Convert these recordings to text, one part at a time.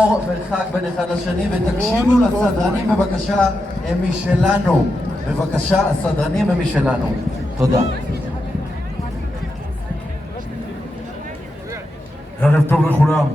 מרחק בין אחד לשני ותקשיבו לסדרנים בבקשה, הם משלנו. בבקשה, הסדרנים הם משלנו. תודה. ערב טוב לכולם.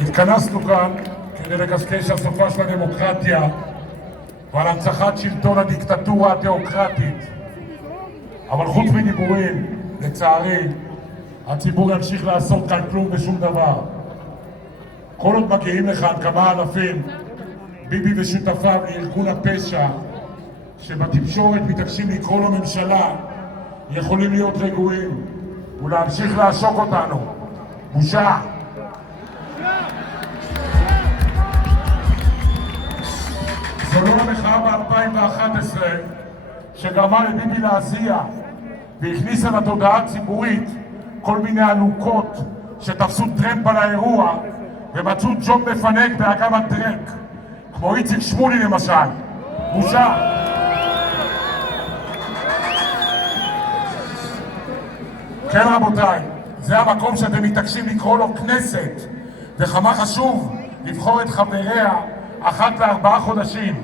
התכנסנו כאן כדי לקשקש על סופה של הדמוקרטיה ועל הנצחת שלטון הדיקטטורה התיאוקרטית. אבל חוץ מדיבורים, לצערי, הציבור ימשיך לעשות כאן כלום ושום דבר. כל עוד מגיעים לכאן כמה אלפים, ביבי ושותפיו לארגון הפשע, שבתקשורת מתעקשים לקרוא לו ממשלה, יכולים להיות רגועים ולהמשיך לעשוק אותנו. בושה. זו לא המחאה ב-2011 שגרמה לביבי להזיע והכניסה לתודעה הציבורית כל מיני עלוקות שתפסו טרמפ על האירוע ומצאו ג'וב מפנק באגם הטרק, כמו איציק שמולי למשל. בושה. כן רבותיי, זה המקום שאתם מתעקשים לקרוא לו כנסת, וכמה חשוב לבחור את חבריה אחת ל4 חודשים.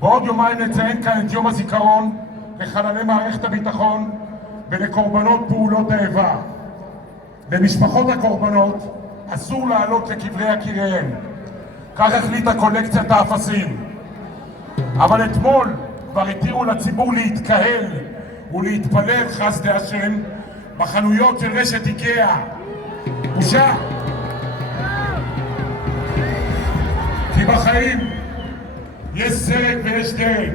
בעוד יומיים נציין כאן את יום הזיכרון לחללי מערכת הביטחון ולקורבנות פעולות האיבה. למשפחות הקורבנות אסור לעלות לקברי יקיריהם, כך החליטה קולקציית האפסים. אבל אתמול כבר התירו לציבור להתקהל ולהתפלל חסדי השם בחנויות של רשת איקאה. בושה. כי בחיים יש סרט ויש דרג,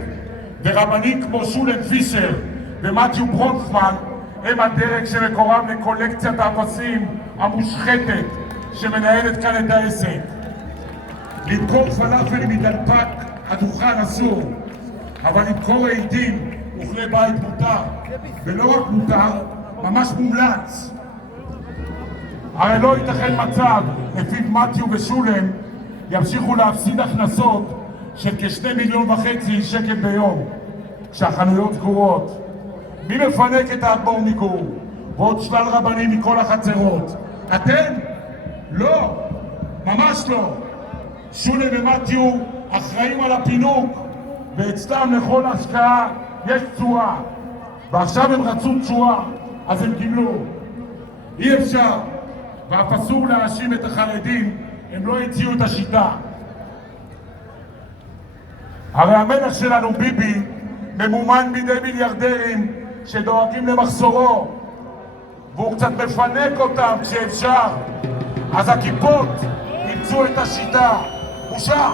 ורבנים כמו שולם פישר ומתיו ברונפמן הם הדרג שמקורב לקולקציית האפסים המושחתת שמנהלת כאן את העסק. למכור פלאפל מדלפק הדוכן אסור, אבל למכור עידים אוכלי בית מותר, ולא רק מותר, ממש מומלץ. הרי לא ייתכן מצב לפיו מתיו ושולם ימשיכו להפסיד הכנסות של כ2.5 מיליון שקל ביום כשהחנויות סגורות. מי מפנק את האדמו"ר מגור ועוד שלל רבנים מכל החצרות? אתם? לא, ממש לא. שולם ומתיו אחראים על הפינוק, ואצלם לכל השקעה יש תשואה, ועכשיו הם רצו תשואה אז הם קיבלו. אי אפשר ואף אסור להאשים את החרדים, הם לא הציעו את השיטה. הרי המלך שלנו ביבי ממומן בידי מיליארדרים שדואגים למחסורו, והוא קצת מפנק אותם כשאפשר, אז הכיפות ימצאו את השיטה. בושה.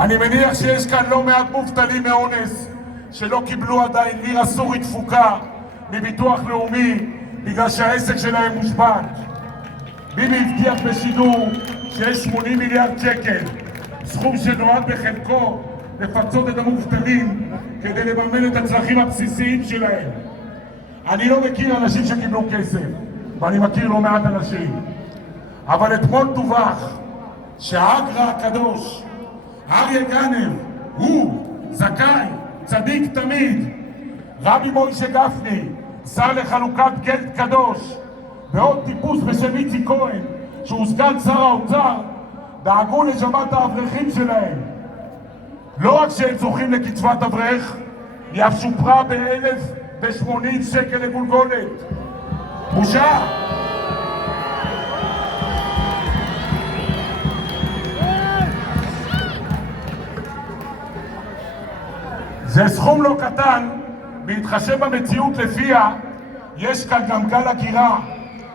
אני מניח שיש כאן לא מעט מובטלים מאונס שלא קיבלו עדיין לירה סורית תפוקה מביטוח לאומי בגלל שהעסק שלהם מושבת. ביבי הבטיח בשידור שיש 80 מיליארד שקל, סכום שנועד בחלקו לפצות את המובטלים כדי לממן את הצרכים הבסיסיים שלהם. אני לא מכיר אנשים שקיבלו כסף, ואני מכיר לא מעט אנשים, אבל אתמול דווח שהאגרא הקדוש אריה גנב הוא זכאי, צדיק תמיד. רבי מוישה גפני, שר לחלוקת גט קדוש, ועוד טיפוס בשם איציק כהן שהוא סגן שר האוצר, דאגו לשבת האברכים שלהם. לא רק שהם זוכים לקצבת אברך, היא אף שופרה ב1,080 שקל לגולגולת. בושה. זה סכום לא קטן בהתחשב במציאות לפיה יש כאן גם גל הגירה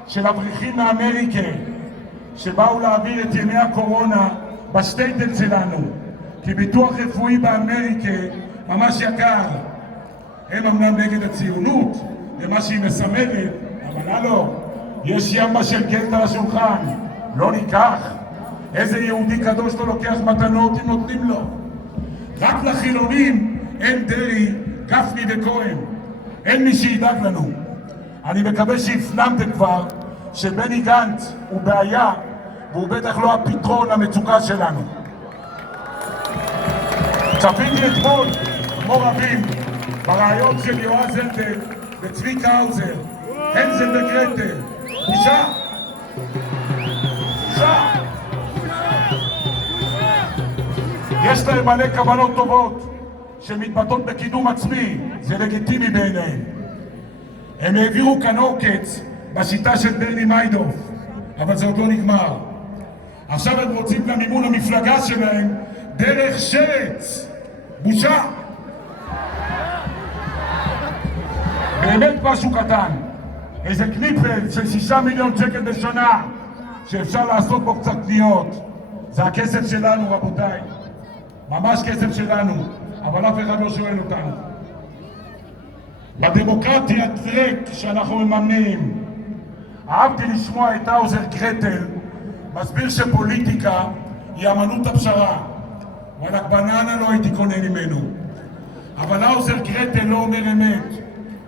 של אברכים מאמריקה שבאו להעביר את ימי הקורונה בשטייטל שלנו, כי ביטוח רפואי באמריקה ממש יקר. הם אמנם נגד הציונות ומה שהיא מסמלת, אבל הלו, יש ימה של גט על השולחן, לא ניקח. איזה יהודי קדוש לא לוקח מתנות אם נותנים לו? רק לחילונים אין דרעי, גפני וכהן, אין מי שידאג לנו. אני מקווה שהפנמתם כבר שבני גנץ הוא בעיה, והוא בטח לא הפתרון למצוקה שלנו. צפיתי אתמול, כמו רבים, ברעיון של יועז הנדל וצביקה האוזר, הנזל וגרטל. בושה! בושה! יש להם מלא כוונות טובות שמתבטאות בקידום עצמי, זה לגיטימי בעיניהם. הם העבירו כאן עוקץ בשיטה של ברני מיידוף, אבל זה עוד לא נגמר. עכשיו הם רוצים גם מימון המפלגה שלהם דרך שרץ. בושה! באמת משהו קטן, איזה קניפל של 6 מיליון שקל בשנה שאפשר לעשות בו קצת קניות. זה הכסף שלנו, רבותיי, ממש כסף שלנו, אבל אף אחד לא שואל אותנו. בדמוקרטיה טרק שאנחנו מממנים, אהבתי לשמוע את האוזר גרטל מסביר שפוליטיקה היא אמנות הפשרה. וואלק, בננה לא הייתי קונה ממנו. אבל האוזר גרטל לא אומר אמת.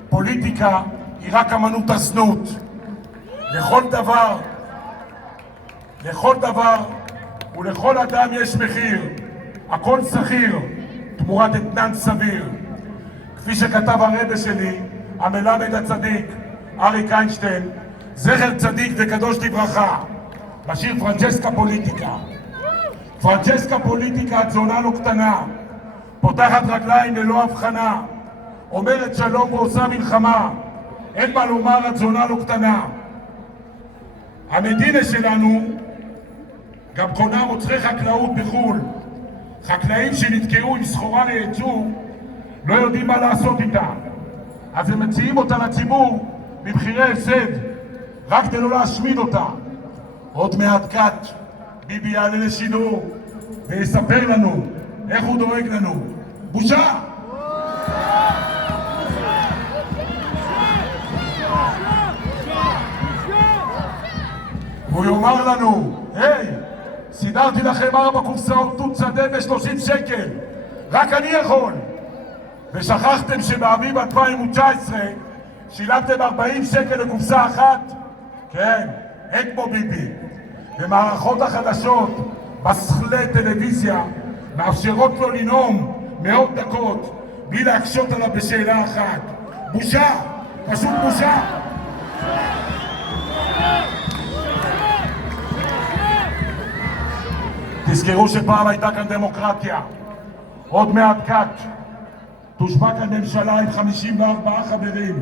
פוליטיקה היא רק אמנות הזנות. לכל דבר ולכל אדם יש מחיר. הכל סחיר תמורת אתנן סביר. כפי שכתב הרבה שלי, המלמד הצדיק, אריק איינשטיין, זכר צדיק וקדוש לברכה, בשיר פרנצ'סקה פוליטיקה. פרנצ'סקה פוליטיקה את זונה לא קטנה, פותחת רגליים ללא הבחנה, אומרת שלום ועושה מלחמה, אין מה לומר את זונה לא קטנה. המדינה שלנו גם קונה מוצרי חקלאות בחו"ל. חקלאים שנתקעו עם סחורה לייצוא לא יודעים מה לעשות איתה, אז הם מציעים אותה לציבור במחירי הפסד, רק כדי לא להשמיד אותה. עוד מעט קט ביבי יעלה לשידור ויספר לנו איך הוא דואג לנו. בושה! הוא יאמר לנו, היי, סידרתי לכם 4 קופסאות תות שדה ב-30 שקל, רק אני יכול. ושכחתם שבאביב 2019 שילמתם 40 שקל לקופסה אחת? כן, אין כמו ביבי. ומערכות החדשות בסכלי טלוויזיה מאפשרות לו לנאום 100 דקות בלי להקשות עליו בשאלה אחת. בושה! פשוט בושה! תזכרו שפעם הייתה כאן דמוקרטיה. עוד מעט קט תושבע כאן ממשלה עם 54 חברים.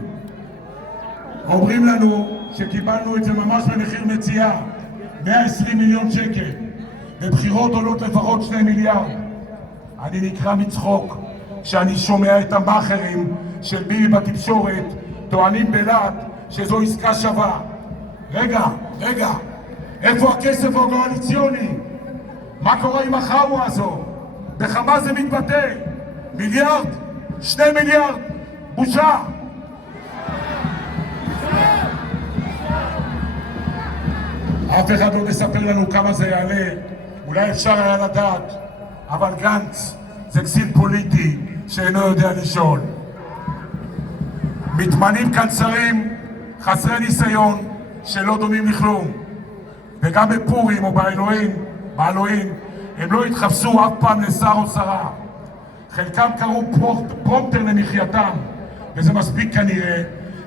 אומרים לנו שקיבלנו את זה ממש במחיר מציאה, 120 מיליון שקל, ובחירות עולות לפחות 2 מיליארד. אני נקרא מצחוק כשאני שומע את המאכרים של ביבי בתקשורת טוענים בלהט שזו עסקה שווה. רגע, איפה הכסף הקואליציוני? מה קורה עם החאווה הזו? בכמה זה מתבטא? 1 מיליארד? 2 מיליארד? בושה! אף אחד לא מספר לנו כמה זה יעלה, אולי אפשר היה לדעת, אבל גנץ זה כסיל פוליטי שאינו יודע לשאול. מתמנים כאן שרים חסרי ניסיון שלא דומים לכלום, וגם בפורים או באלוהים הם לא התחפשו אף פעם לשר או שרה. חלקם קראו פרומטר למחייתם, וזה מספיק כנראה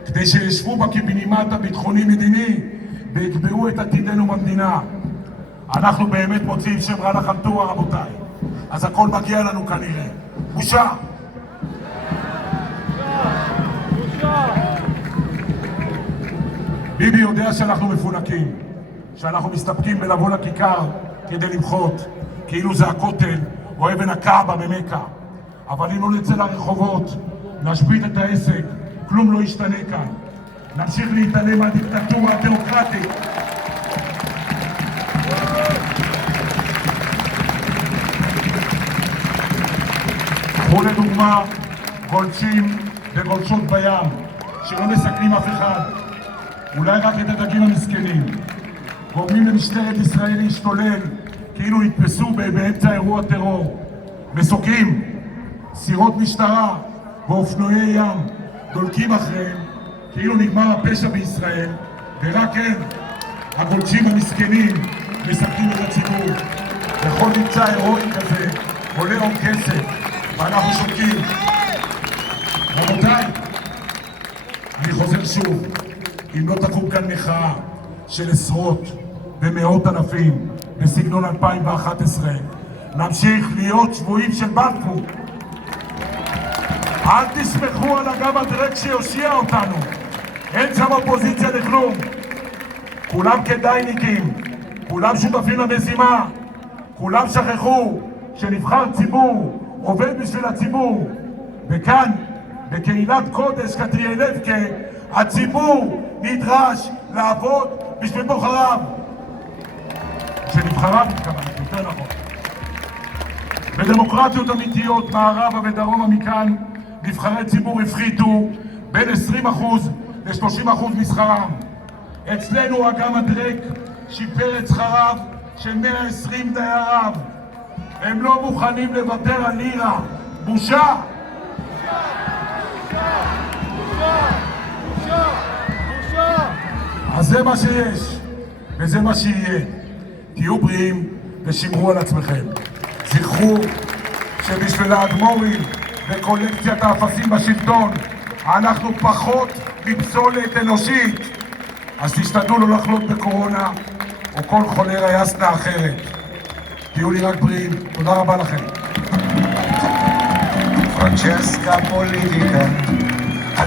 כדי שישבו בקבינימט הביטחוני-מדיני ויקבעו את עתידנו במדינה. אנחנו באמת מוצאים שם רע לחלטורה, רבותיי, אז הכל מגיע לנו כנראה. בושה! ביבי יודע שאנחנו מפונקים, שאנחנו מסתפקים בלבוא לכיכר כדי למחות, כאילו זה הכותל או אבן הקעבה במכה. אבל אם לא נצא לרחובות, נשבית את העסק, כלום לא ישתנה כאן. נמשיך להתעלם מהדיקטטורה התיאוקרטית. קחו לדוגמה גולשים וגולשות בים, שלא מסכנים אף אחד, אולי רק את הדגים המסכנים. גורמים למשטרת ישראל להשתולל, כאילו נתפסו באמצע אירוע טרור. מסוקים, סירות משטרה ואופנועי ים דולקים אחריהם, כאילו נגמר הפשע בישראל, ורק הם, הגולשים המסכנים, מסכנים את הציבור. בכל מבצע הירואי כזה עולה עוד כסף, ואנחנו שותקים. וחוזר שוב, אם לא תקום כאן מחאה של עשרות ומאות אלפים בסגנון 2011, נמשיך להיות שבויים של בלפור. אל תסמכו על הגב הדרק שיושיע אותנו, אין שם אופוזיציה לכלום. כולם כדאיניקים, כולם שותפים למשימה, כולם שכחו שנבחר ציבור עובד בשביל הציבור, וכאן בקהילת קודש קטריאלבקה הציבור נדרש לעבוד בשביל בוחריו, שנבחריו מתכוונת, יותר נכון. בדמוקרטיות אמיתיות מערבה ודרומה מכאן נבחרי ציבור הפחיתו בין 20% ל-30% משכרם. אצלנו אגם הדרק שיפר את שכריו של 120 דייריו. הם לא מוכנים לוותר על לירה. בושה! אז זה מה שיש, וזה מה שיהיה. תהיו בריאים ושמרו על עצמכם. זכרו שבשביל האדמו"רים וקולקציית האפסים בשלטון אנחנו פחות מפסולת אנושית. אז תשתדלו לא לחלות בקורונה או כל חולרה יסנה אחרת. תהיו לי רק בריאים. תודה רבה לכם. Francesca Politica